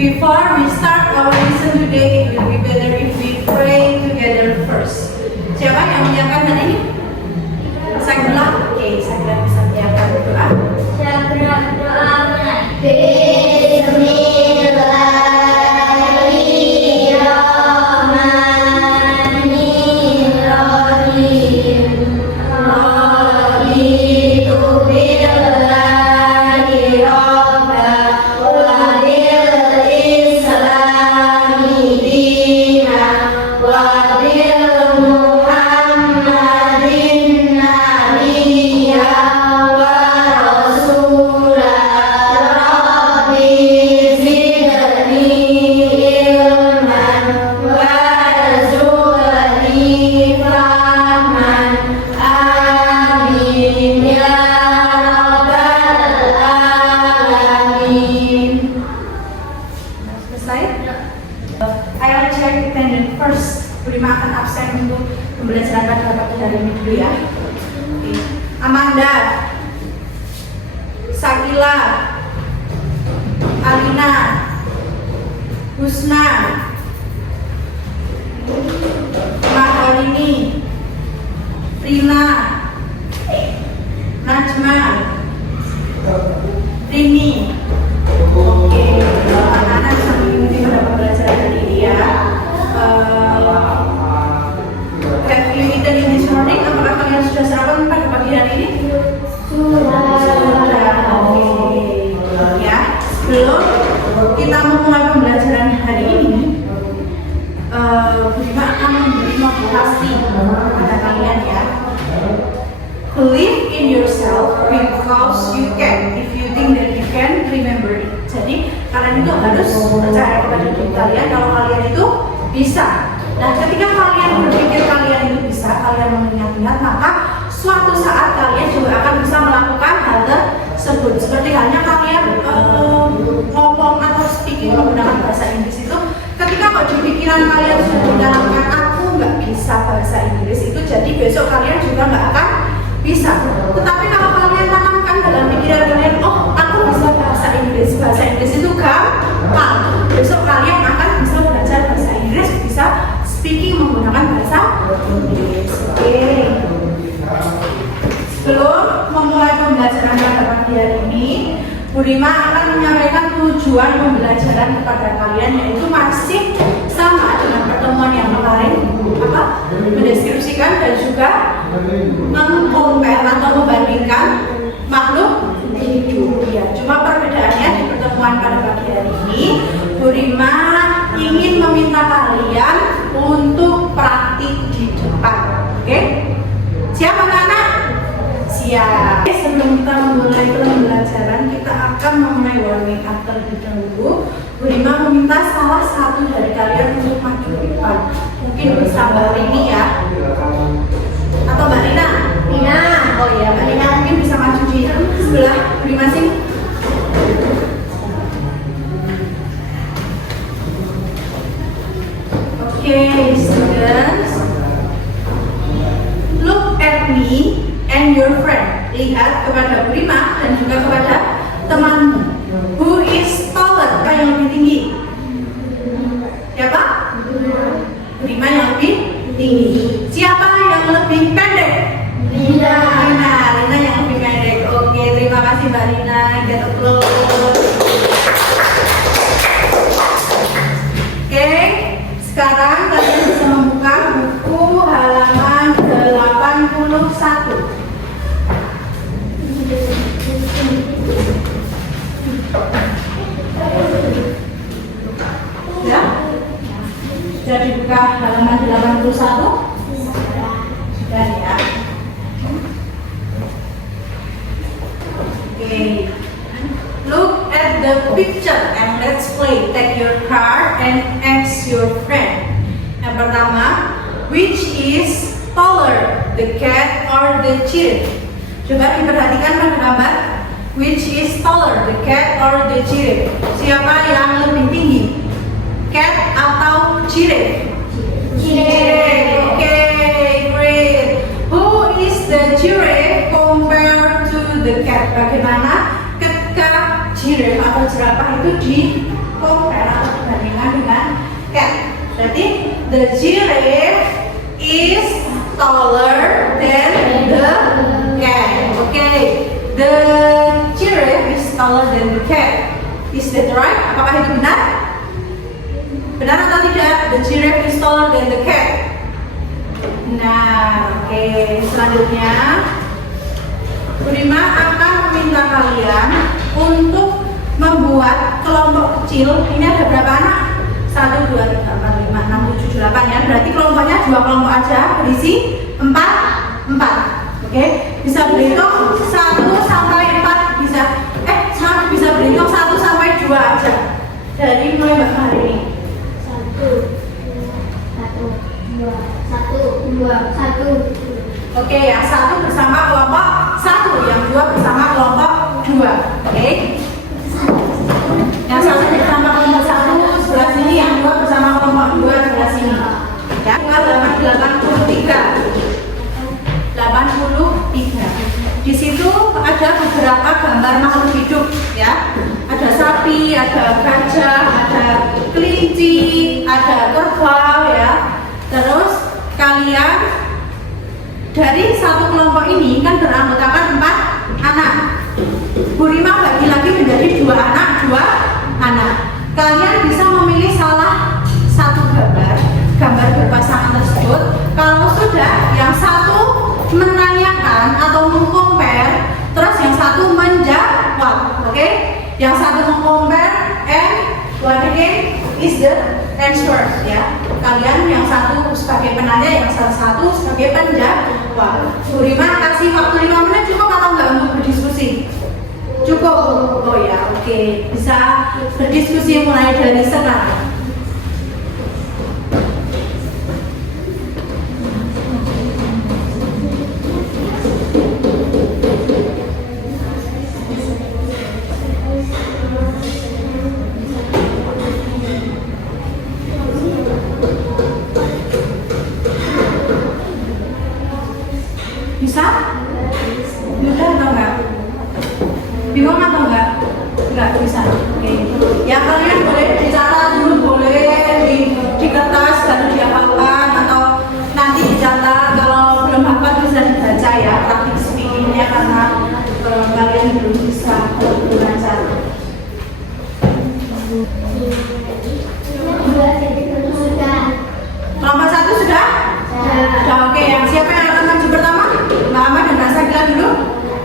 Before we start our lesson today, it will be better if we pray together first. Siapa yang menyiapkan hari ini? Sagila? Oke, Sagila bisa menyiapkan doa. Sagila doa menanti. Pembelajaran pada pagi hari ini dulu ya. Amanda, Sagila, Alina, Husna, Maharini, Rina, Najma, Rini. Oke, anak-anak bisa mengikuti pada pembelajaran hari ini ya. Have you eaten in this morning? Apakah kalian sudah sarapan pada pagi hari ini? Sudah. Oke. Ya, sebelum kita memulai pembelajaran hari ini, Bima akan memberi motivasi kepada kalian ya. Believe in yourself because you can. If you think that you can, remember it. Jadi kalian itu harus percaya kepada diri kalian kalau kalian itu bisa. Nah, ketika kalian berpikir kalian itu bisa, kalian mengingat-ingat, maka suatu saat kalian juga akan bisa melakukan hal tersebut. Seperti halnya kalian ngomong atau speaking menggunakan bahasa Inggris itu, ketika kok di pikiran kalian sudah menanamkan aku nggak bisa bahasa Inggris itu, jadi besok kalian juga nggak akan bisa. Tetapi kalau kalian tanamkan dalam pikiran kalian, oh aku bisa bahasa Inggris itu gampang, besok kalian akan bisa belajar bahasa Inggris, bisa speaking menggunakan bahasa Inggris. Oke. Sebelum memulai pembelajaran pada pagi hari ini, Bu Rima akan menyampaikan tujuan pembelajaran kepada kalian, yaitu masih sama dengan pertemuan yang kemarin, mendeskripsikan dan juga mengcompare atau membandingkan makhluk hidup. Ya, cuma perbedaannya di pertemuan pada pagi hari ini, Bu Rima ingin meminta kalian untuk praktik di depan. Oke? Siap anak-anak? Siap. Sebelum kita memulai pembelajaran, kita akan memulai warming up terlebih dahulu. Bu Rima meminta salah satu dari kalian untuk maju ke depan. Mungkin bisa Mbak Rini ya, atau Mbak Rina? Rina. Oh iya, Mbak Rina mungkin bisa maju di sebelah Bu Rima sih. Okay, students, look at me and your friend. Lihat kepada Bu Rima dan juga kepada temanmu. Who is taller? Siapa yang lebih tinggi? Siapa? Bu Rima yang lebih tinggi. Siapa yang lebih pendek? Rina. Rina yang lebih pendek. Oke, terima kasih Mbak Rina. Get applause. Oke. Sekarang kalian bisa membuka buku halaman 81. Ya? Sudah dibuka halaman 81? Sudah ya. Oke. Look at the picture and let's play. Take your card and ask your friend. Yang pertama, which is taller, the cat or the giraffe? Coba diperhatikan pada gambar. Which is taller, the cat or the giraffe? Siapa yang lebih tinggi? Cat atau giraffe? Giraffe. Okay, great. Who is the giraffe compared to the cat? Bagaimana ketika giraffe atau jerapah itu compare atau dibandingkan dengan cat. Berarti the giraffe is taller than the cat. Okay, the giraffe is taller than the cat. Is that right? Apakah itu benar? Benar atau tidak? The giraffe is taller than the cat. Nah, oke. Selanjutnya, Burima akan meminta kalian untuk membuat kelompok kecil. Ini ada berapa anak? 1, 2, 3, 4, 5, 6, 7, 8 ya. Berarti kelompoknya 2 kelompok aja, berisi 4. Oke, bisa berhitung 1 sampai 4 bisa. Bisa berhitung 1 sampai 2 aja. Dari mulai Mbak hari ini. 1. Oke, yang 1 bersama kelompok 1, yang 2 bersama kelompok 2. Oke. Yang 1 bersama kelompok 1 sebelah sini, yang 2 bersama kelompok 2 sebelah sini. Ya, 83. Di situ ada beberapa gambar makhluk hidup ya. Ada sapi, ada gajah, ada kelinci, ada kerbau ya. Terus kalian dari satu kelompok ini kan beranggotakan 4 anak. Burima bagi lagi menjadi 2 anak. Kalian bisa memilih salah satu gambar berpasangan tersebut. Kalau sudah, yang satu menanyakan atau mengcompare, terus yang satu menjawab. Oke? Yang satu mengcompare and what again is the answer ya. Kalian yang satu sebagai penanya, yang satu sebagai penjawab. Burima kasih waktu 5 menit cukup atau enggak untuk berdiskusi? Cukup. Oh ya, oke. Bisa berdiskusi mulai dari sekarang. Bisa? Mudah atau enggak? Bingung atau enggak? Enggak bisa. Oke. Ya kalian boleh dicatat dulu, boleh di kertas lalu dihafalkan atau nanti dicatat. Kalau belum hafal bisa dibaca ya, praktik speakingnya karena kalian belum bisa belajar. Kelompok 1 sudah? Sudah, oke. Yang siapa yang akan maju pertama? Mbak Ahmad dan Mbak Sagila dulu?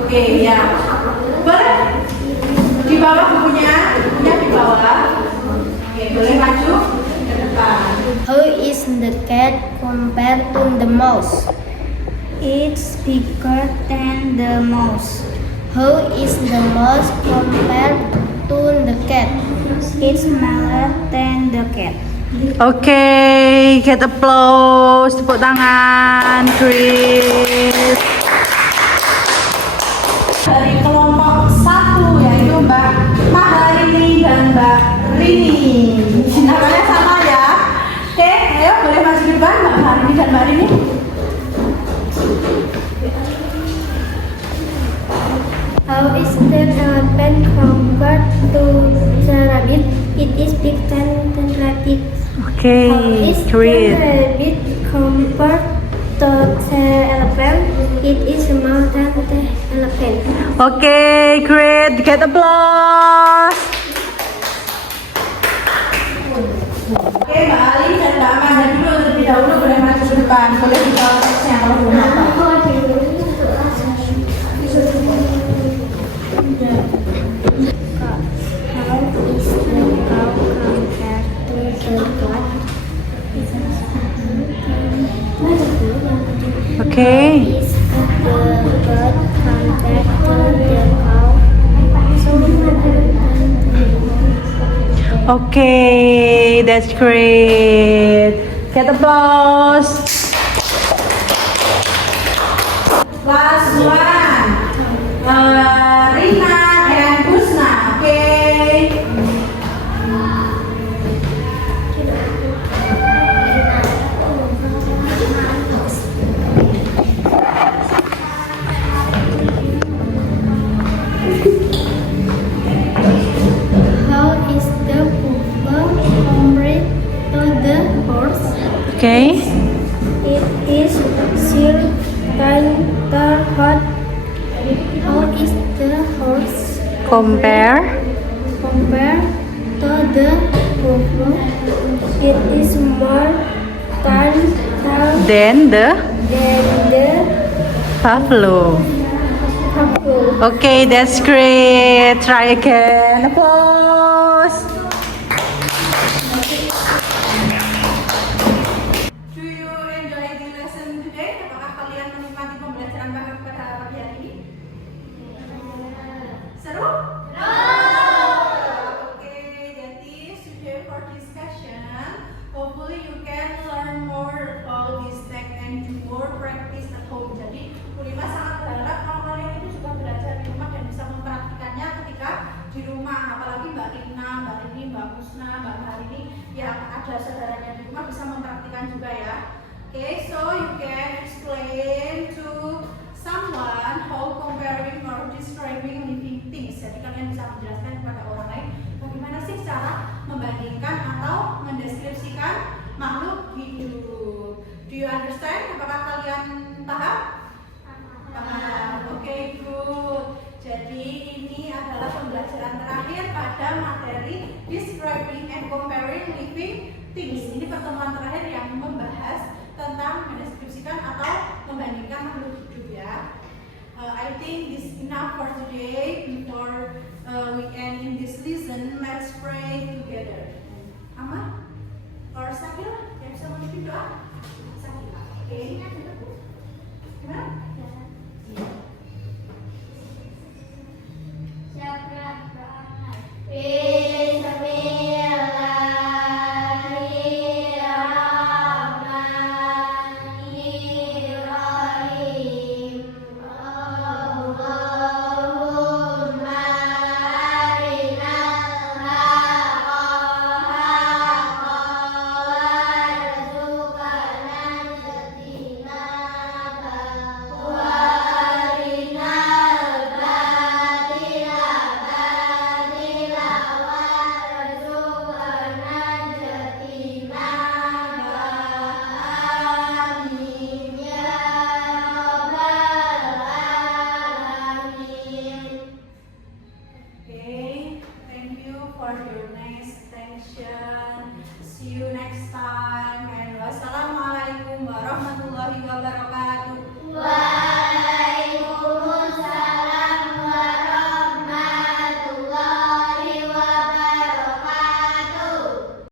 Oke, ya. Boleh? Di bawah bukunya di bawah. Oke, boleh maju ke depan. How is the cat compared to the mouse? It's bigger than the mouse. How is the mouse compared to the cat? It's smaller than the cat. Oke, get applause, tepuk tangan, Chris. Dari kelompok 1 yaitu Mbak Maharini dan Mbak Rini. Namanya sama ya. Oke, ayo boleh maju di depan Mbak Maharini dan Mbak Rini. How is the elephant compared to the rabbit? It is big than the rabbit. Oke, How is the Chris. rabbit compared to the elephant? It is smaller than the elephant. Oke, great, get applause. Oke, Mbak Ali dan Mbak Amanda dulu terlebih dahulu boleh maju ke depan. Boleh dijawab teksnya kalau belum hafal. Oke. Okay, that's great. Get applause. Last one. Rina and Busna. Okay. How is the compare Compare to the buffalo, it is more powerful than the than the buffalo. buffalo. Okay, that's great. Try again. Applause. Do you enjoy the lesson today? Apakah kalian menikmati pembelajaran kakak pada pagi hari ini? Seru? Okay, that is today for discussion. Hopefully you can learn more about this tech and do more practice at home. Jadi, Purima sangat berharap kalau kalian itu juga belajar di rumah dan bisa mempraktikannya ketika di rumah. Apalagi Mbak Rina, Mbak Rini, Mbak Musna, Mbak Marini yang ada saudaranya di rumah bisa mempraktikan juga ya. Okay, so you can explain to someone how comparing or describing living things. Jadi kalian bisa menjelaskan kepada orang lain bagaimana sih cara membandingkan atau mendeskripsikan makhluk hidup. Do you understand? Apakah kalian paham? Paham. Oke, good. Jadi ini adalah pembelajaran terakhir pada materi describing and comparing living things. Ini pertemuan terakhir yang membahas tentang mendeskripsikan atau membandingkan makhluk hidup ya. I think this enough for today. Before we end in this lesson, let's pray